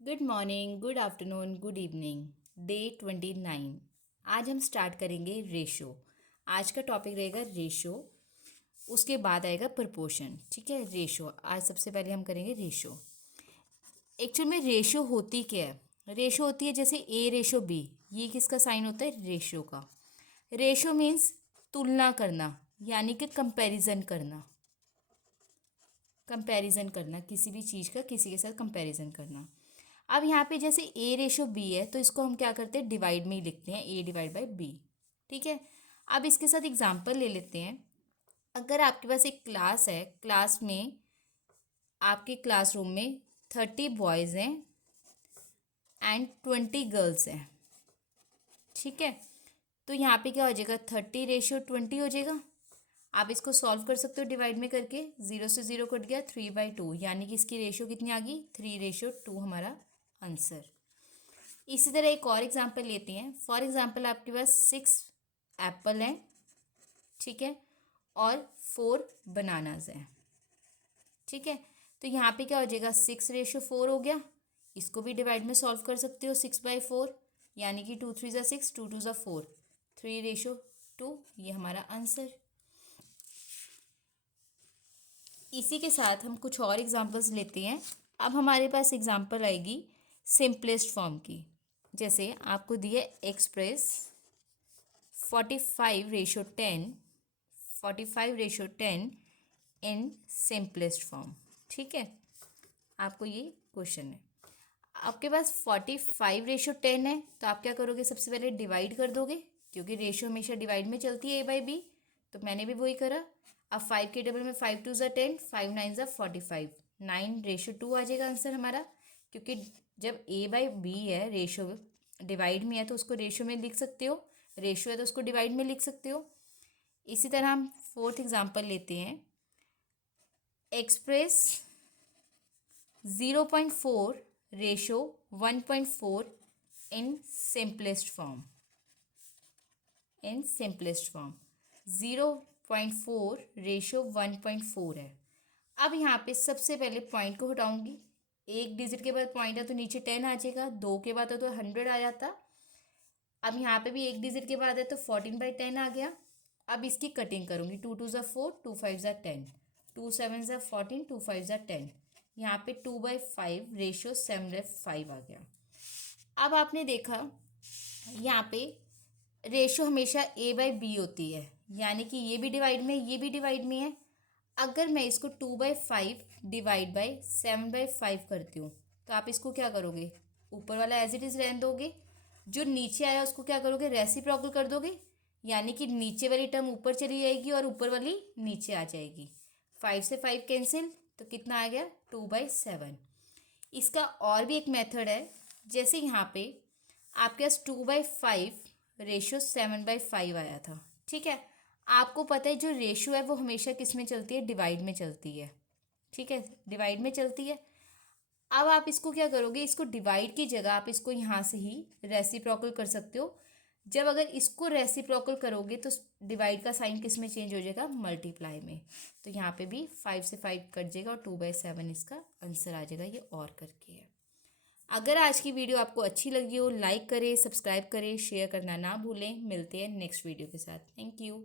Good morning, good afternoon, good evening. Day 29। आज हम start करेंगे रेशो। आज का टॉपिक रहेगा रेशो। उसके बाद आएगा प्रपोर्शन। ठीक है, रेशो आज सबसे पहले हम करेंगे रेशो। एक्चुअल में रेशो होती क्या है? रेशो होती है जैसे ए रेशो बी। ये किसका साइन होता है? रेशो का। रेशो मीन्स तुलना करना, यानी कि कंपैरिजन करना। कंपैरिजन करना किसी भी चीज़ का किसी के साथ कंपैरिजन करना। अब यहाँ पे जैसे ए रेशो बी है तो इसको हम क्या करते हैं? डिवाइड में ही लिखते हैं, ए डिवाइड बाई बी। ठीक है। अब इसके साथ एग्जांपल ले लेते हैं। अगर आपके पास एक क्लास है, क्लास में आपके क्लासरूम में 30 बॉयज़ हैं एंड 20 गर्ल्स हैं। ठीक है, तो यहाँ पे क्या हो जाएगा? 30 रेशो 20 हो जाएगा। आप इसको सॉल्व कर सकते हो डिवाइड में करके। 0 से 0 कट गया, 3/2, यानी कि इसकी रेशो कितनी आ गई? 3:2 हमारा आंसर। इसी तरह एक और एग्जांपल लेते हैं। फॉर एग्जांपल आपके पास 6 एप्पल हैं, ठीक है, और 4 बनानाज हैं। ठीक है, तो यहाँ पे क्या हो जाएगा? 6:4 हो गया। इसको भी डिवाइड में सॉल्व कर सकते हो, 6/4, यानी कि 2 3 ज़ा 6, 2 2 ज़ा 4, 3:2। ये हमारा आंसर। इसी के साथ हम कुछ और एग्जांपल्स लेते हैं। अब हमारे पास एग्जांपल आएगी सिंपलेस्ट फॉर्म की। जैसे आपको दिए एक्सप्रेस 45:10, 45:10 इन सिंपलेस्ट फॉर्म। ठीक है, आपको ये क्वेश्चन है। आपके पास 45:10 है तो आप क्या करोगे? सबसे पहले डिवाइड कर दोगे, क्योंकि रेशो हमेशा डिवाइड में चलती है, A/B। तो मैंने भी वही करा। अब 5 के डबल में 5 2 ज़ा 10, 5 9 ज़ा 45, 9:2 आ जाएगा आंसर हमारा। क्योंकि जब A/B है, रेशो डिवाइड में है, तो उसको रेशो में लिख सकते हो, रेशो है तो उसको डिवाइड में लिख सकते हो। इसी तरह हम फोर्थ एग्जांपल लेते हैं। Express 0.4 ratio 1.4 in simplest form. In simplest form 0.4 ratio 1.4 है। अब यहाँ पे सबसे पहले पॉइंट को हटाऊंगी। एक डिजिट के बाद पॉइंट है तो नीचे 10 आ जाएगा, 2 के बाद है तो 100 आ जाता। अब यहाँ पे भी एक डिजिट के बाद है तो 14/10 आ गया। अब इसकी कटिंग करूँगी। 2 2 ज़ा 4, 2 5 ज़ा 10, 2 7 ज़ा 14, 2 5 ज़ा 10। यहाँ पे 2/5 रेशो 7/5 आ गया। अब आपने देखा यहाँ पे रेशो हमेशा A/B होती है, यानी कि ये भी डिवाइड में, ये भी डिवाइड में है। अगर मैं इसको 2/5 डिवाइड बाई 7/5 करती हूँ तो आप इसको क्या करोगे? ऊपर वाला एज इट इज़ रहने दोगे, जो नीचे आया उसको क्या करोगे? रेसिप्रोकल कर दोगे, यानी कि नीचे वाली टर्म ऊपर चली जाएगी और ऊपर वाली नीचे आ जाएगी। 5 से 5 कैंसिल, तो कितना आ गया? 2/7। इसका और भी एक मेथड है। जैसे यहाँ पे आपके पास 2/5 रेशो 7/5 आया था। ठीक है, आपको पता है जो रेशो है वो हमेशा किस में चलती है? डिवाइड में चलती है। ठीक है, डिवाइड में चलती है। अब आप इसको क्या करोगे? इसको डिवाइड की जगह आप इसको यहाँ से ही रेसिप्रोकल कर सकते हो। जब अगर इसको रेसिप्रोकल करोगे तो डिवाइड का साइन किस में चेंज हो जाएगा? मल्टीप्लाई में। तो यहाँ पे भी 5 से 5 कट जाएगा और 2/7 इसका आंसर आ जाएगा। ये और करके है। अगर आज की वीडियो आपको अच्छी लगी हो, लाइक करें, सब्सक्राइब करें, शेयर करना ना भूलें। मिलते हैं नेक्स्ट वीडियो के साथ। Thank you.